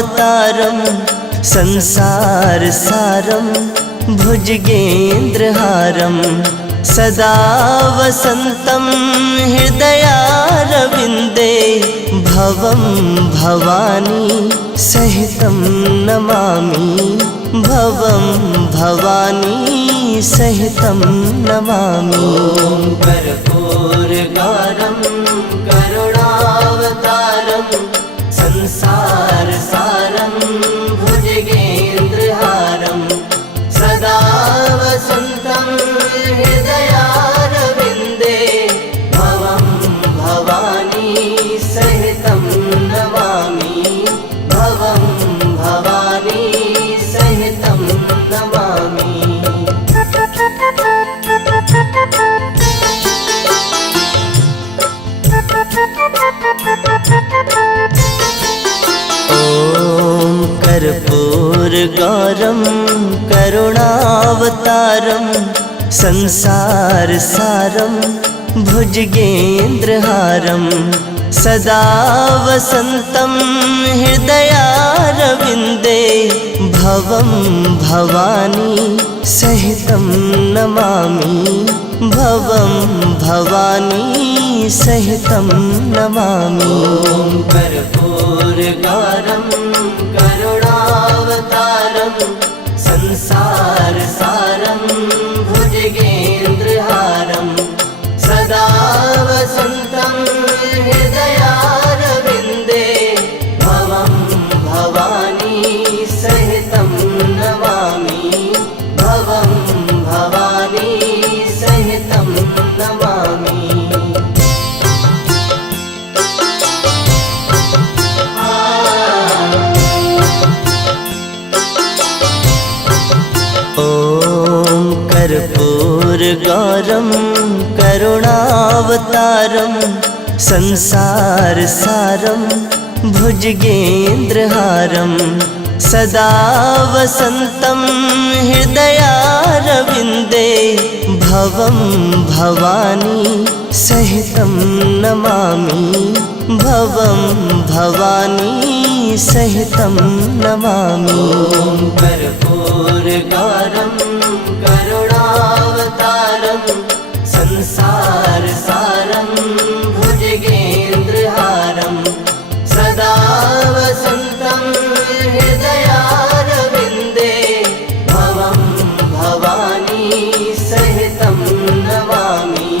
करुणावतारं संसारसारं भुजगेन्द्रहारं सदा वसन्तं हृदयारविन्दे भवं भवानी सहितं नमामि भवं भवानी सहितं नमामि। कर्पूरगारं करुणावतारं संसारसारं भुजगेन्द्रहारं सदा वसन्तं हृदयारविन्दे भवं भवानी सहितं नमामि भवं भवानी सहितं नमामि। ॐ कर्पूरगारं करुणावतारं संसारसारं भुजगेन्द्रहारं सदा वसन्तं हृदयारविन्दे भवं भवानी सहितं नमामि भवं भवानी सहितं नमामि। कर्पूरगारं करुणावतारं संसारसारं भुजगेन्द्रहारं सदा वसन्तं हृदयारविन्दे भवं भवानी सहितं नमामि भवं भवानी सहितं नमामि। ॐ कर्पूरगारं करुणावतारं संसारसारं भुजगेन्द्रहारं सदा वसन्तं हृदयारविन्दे भवं भवानी सहितं नमामि भवं भवानी सहितं नमामि। कर्पूरगारं करुणावतारं संसारसारं भुजगेन्द्रहारं सदा वसन्तं हृदयारविन्दे भवं भवानी सहितं नमामि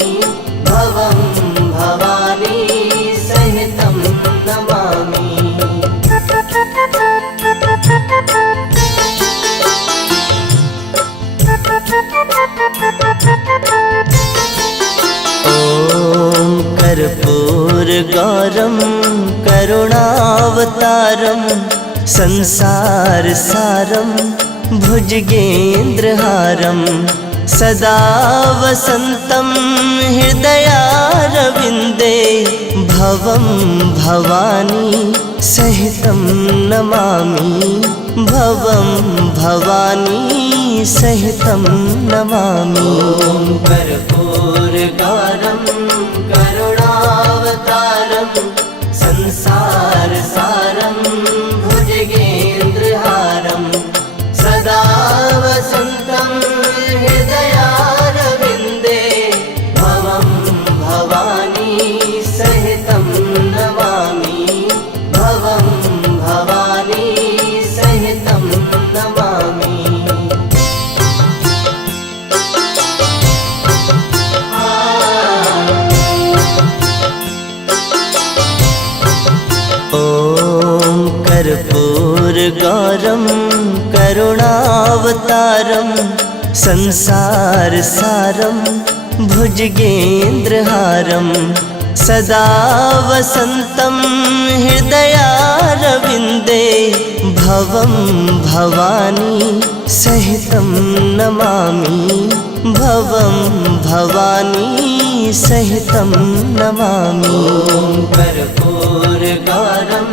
भवं भवानी सहितं नमामि। ॐ कर्पूरगारं करुणावतारं संसारसारं भुजगेन्द्रहारं सदा वसन्तं हृदयारविन्दे भवं भवानी सहितं नमामि भवं भवानी सहितं नमामि। कर्पूरगारं करुणावतारं संसारसारं भुजगेन्द्रहारं सदा वसन्तं हृदयारविन्दे भवं भवानी सहितं नमामि भवं भवानी सहितं नमामि। ॐ कर्पूरगारं करुणावतारं संसारसारं भुजगेन्द्रहारं सदा वसन्तं हृदयारविन्दे भवं भवानी सहितं नमामि भवं भवानी सहितं नमामि। कर्पूरगारं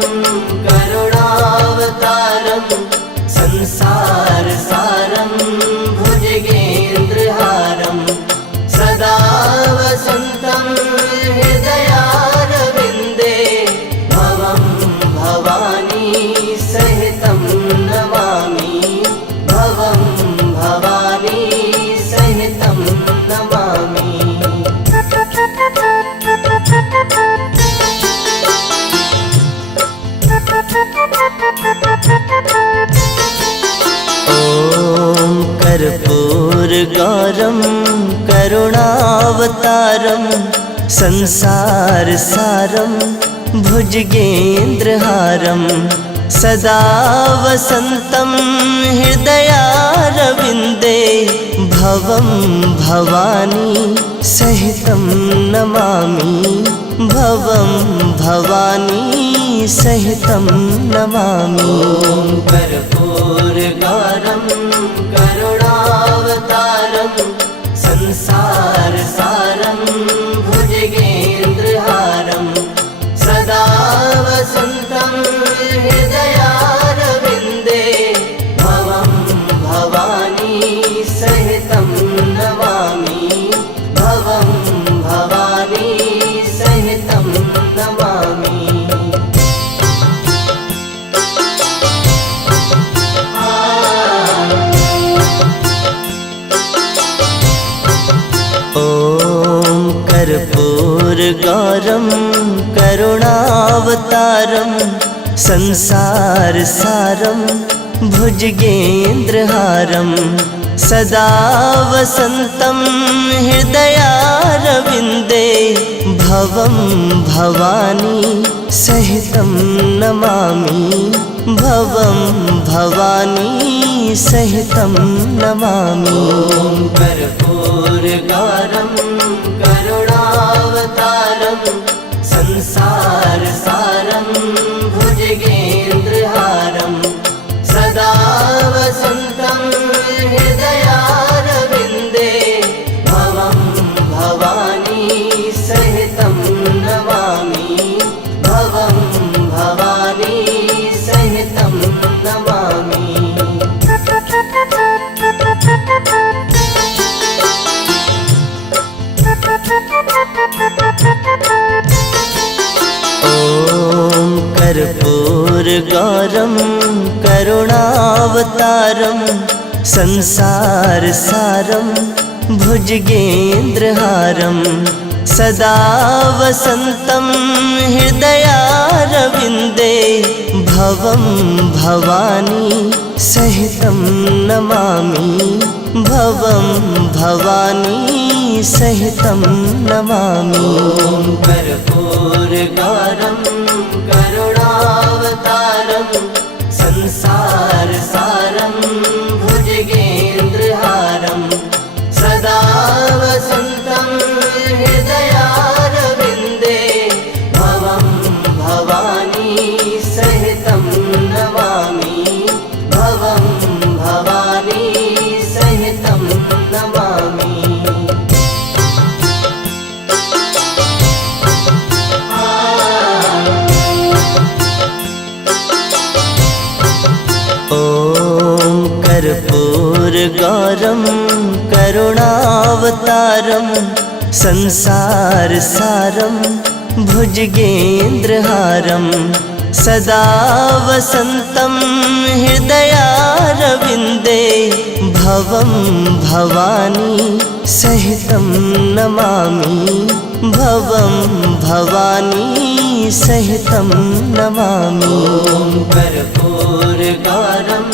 करुणावतारं संसारसारं भुजगेन्द्रहारं सदा वसन्तं हृदयारविन्दे भवं भवानी सहितं ॐ कर्पूरगौरं करुणावतारं संसारसारं भुजगेन्द्रहारं सदा वसन्तं हृदयारविन्दे भवं भवानी सहितं नमामि भवं भवानी सहितं नमामि। ॐ कर्पूरगौरं करुणावतारं संसारसारं भुजगेन्द्रहारं सदा वसन्तं हृदयारविन्दे भवं भवानी सहितं नमामि भवं भवानी सहितं नमामि। ॐ कर्पूरगौरं करुणावतारं संसारसारं भुजगेन्द्रहारं सदा वसन्तं हृदयारविन्दे भवं भवानी सहितं नमामि भवं भवानी सहितं नमामि। ॐ कर्पूरगौरं करुणावतारं संसारसारं भुजगेन्द्रहारं सदा वसन्तं हृदयारविन्दे भवं भवानी सहितं नमामि भवं भवानी सहितं नमामि। ॐ कर्पूरगौरं करुणावतारं संसारसारं भुजगेन्द्रहारं सदा वसन्तं हृदयारविन्दे भवं भवानी सहितं नमामि भवं भवानी सहितं नमामि। ॐ कर्पूरगौरं करुणावतारं संसारसारं भुजगेन्द्रहारं सदा वसन्तं हृदयारविन्दे भवं भवानी सहितं नमामि भवं भवानी सहितं नमामि। ॐ कर्पूरगौरं करुणावतारं संसारसारं भुजगेन्द्रहारं सदा वसन्तं हृदयारविन्दे भवं भवानी सहितं नमामि भवं भवानी सहितं नमामि। ॐ कर्पूरगौरं